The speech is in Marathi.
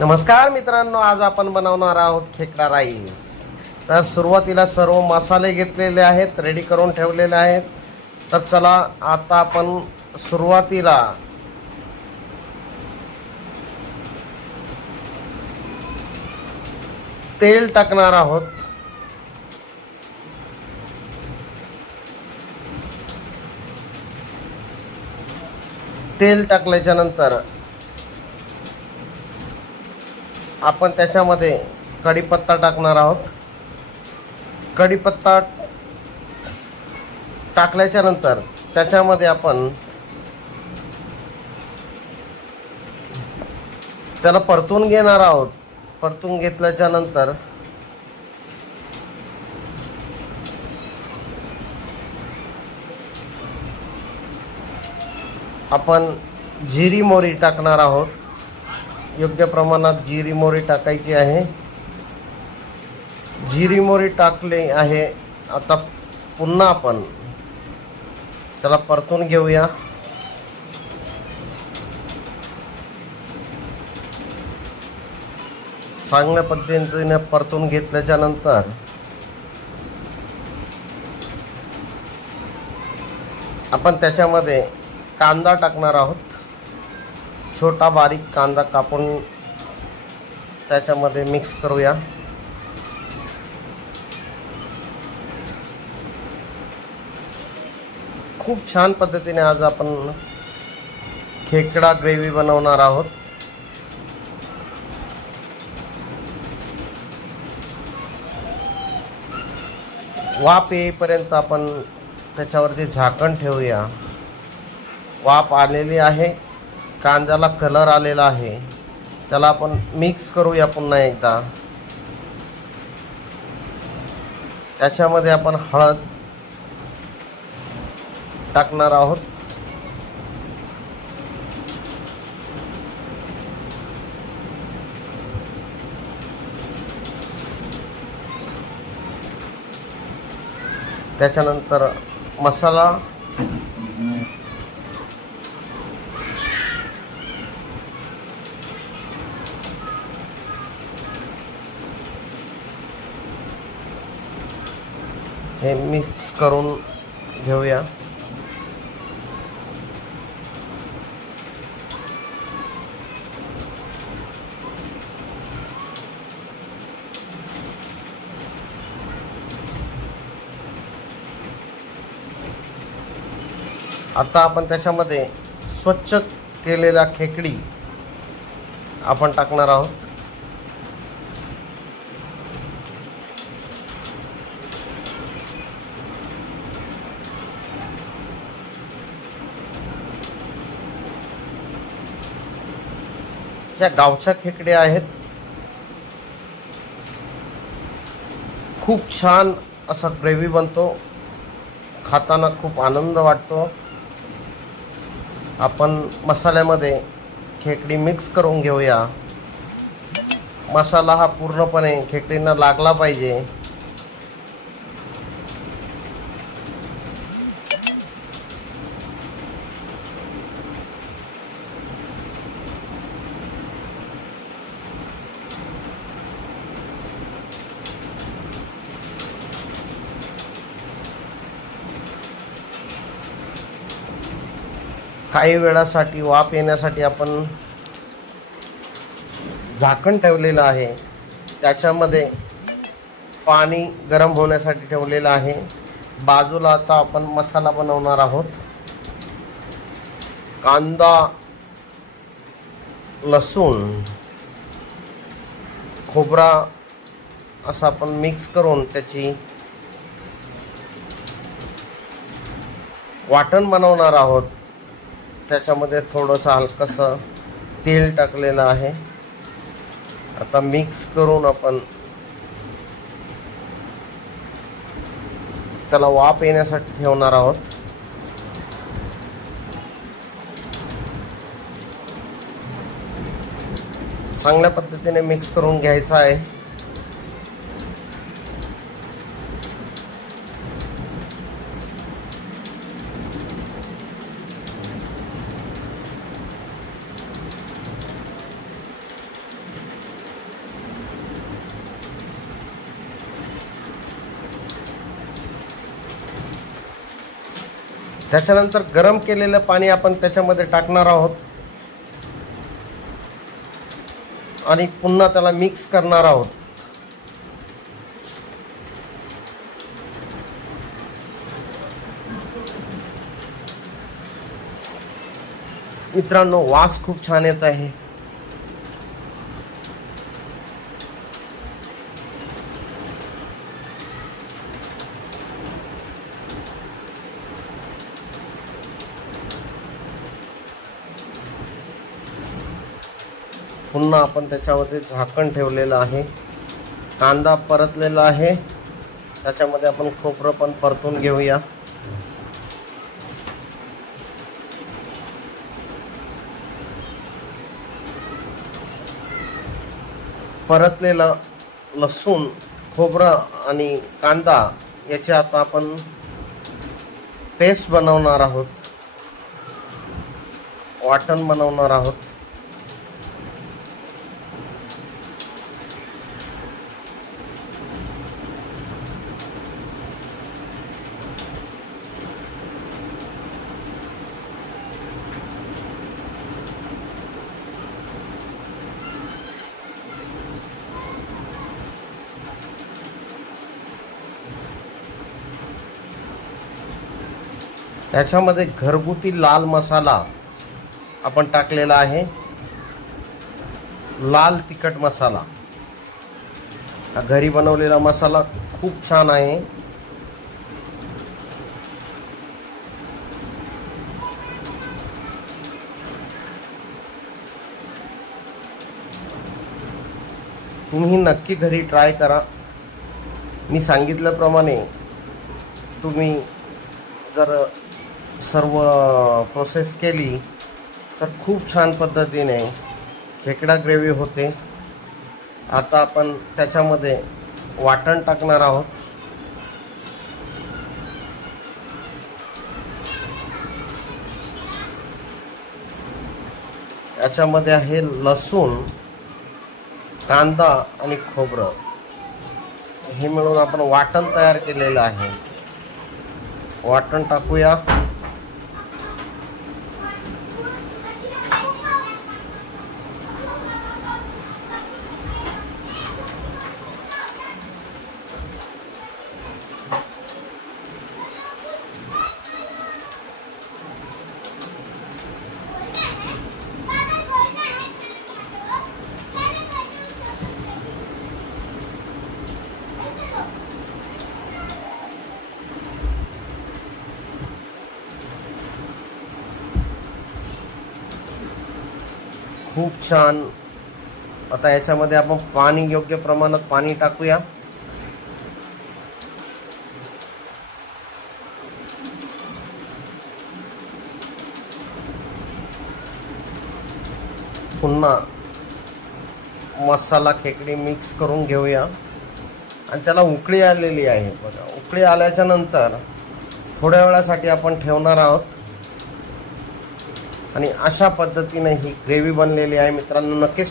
नमस्कार मित्रांनो, आज आपण बनवणार आहोत खेकडा राईस। तर सुरुवातीला सर्व मसाले घेतलेले आहेत, रेडी करून ठेवलेले आहेत। तर चला आता आपण सुरुवातीला तेल टाकणार आहोत। तेल टाकल्याच्या नंतर आपण त्याच्यामध्ये कढीपत्ता टाकणार आहोत। कढीपत्ता टाकल्याच्या नंतर त्याच्यामध्ये आपण त्याला परतून घेणार आहोत। परतून घेतल्याच्या नंतर आपण जिरी मोहरी टाकणार आहोत। योग्य प्रमाणात जिरी मोहरी टाकायची आहे। जिरी मोहरी टाकले आहे। आता पुन्हा आपण त्याला परतून घेऊया। चांगल्या पद्धतीने परतून घेतल्याच्या नंतर आपण त्याच्यामध्ये कांदा टाकणार आहोत। छोटा बारीक कांदा कापून त्याच्यामध्ये मिक्स करूया। खूप छान पद्धतीने आज आपण खेकडा ग्रेव्ही बनवणार आहोत। वाफ येईपर्यंत आपण त्याच्यावरती झाकण ठेवूया। वाफ आलेली आहे, कांद्याला कलर आलेला आहे। त्याला आपण मिक्स करूया पुन्हा एकदा। त्याच्यामध्ये आपण हळद टाकणार आहोत। त्याच्यानंतर मसाला हे मिक्स करून घेऊया। आता आपण त्याच्यामध्ये स्वच्छ केलेला खेकडी आपण टाकणार आहोत। ह्या गावच्या खेकड्या आहेत। खूप छान असा ग्रेव्ही बनतो, खाताना खूप आनंद वाटतो। आपण मसाल्यामध्ये खेकडी मिक्स करून घेऊया। मसाला हा पूर्णपणे खेकडींना लागला पाहिजे। काही वेळासाठी वाफ येण्यासाठी आपण झाकण ठेवलेलं आहे। त्याच्यामध्ये पाणी गरम होण्यासाठी ठेवलेलं आहे। बाजूला आता आपण मसाला बनवणार आहोत। कांदा, लसूण, खोबरा असं आपण मिक्स करून त्याची वाटण बनवणार आहोत। त्याच्यामध्ये थोडंसं हलकंसं तेल टाकलेलं आहे। आता मिक्स करून आपण त्याला वाफ येण्यासाठी ठेवणार आहोत। चांगल्या पद्धतीने मिक्स करून घ्यायचं आहे। त्याच्यानंतर गरम केलेलं पाणी आपण त्याच्यामध्ये टाकणार आहोत आणि पुन्हा त्याला मिक्स करणार आहोत. मित्रांनो, वास खूप छान येत आहे. पुन्हा आपण त्याच्यामध्ये झाकण ठेवलेलं आहे. कांदा परतलेला आहे, त्याच्यामध्ये आपण खोबरं पण परतून घेऊया. परतलेलं लसूण, खोबरं आणि कांदा याची आता आपण पेस्ट बनवणार आहोत, वाटण बनवणार आहोत. याच्यामध्ये घरगुती लाल मसाला आपण टाकलेला आहे, लाल तिखट मसाला. हा घरी बनवलेला मसाला खूप छान आहे. तुम्ही नक्की घरी ट्राय करा. मी सांगितल्याप्रमाणे तुम्ही जर सर्व प्रोसेस केली तर खूप छान पद्धतीने खेकडा ग्रेव्ही होते. आता आपण त्याच्यामध्ये वाटण टाकणार आहोत. याच्यामध्ये आहे लसूण, कांदा आणि खोबरं, हे मिळून आपण वाटण तयार केलेलं आहे. वाटण टाकूया. खूप छान. आता याच्यामध्ये आपण पाणी योग्य प्रमाणात पाणी टाकूया. पुन्हा मसाला खेकडी मिक्स करून घेऊया आणि त्याला उकळी आलेली आहे बघा. उकळी आल्याच्या नंतर थोड्या वेळासाठी आपण ठेवणार आहोत आणि अशा पद्धतीने ही ग्रेव्ही बनलेली आहे. मित्रांनो, नक्कीच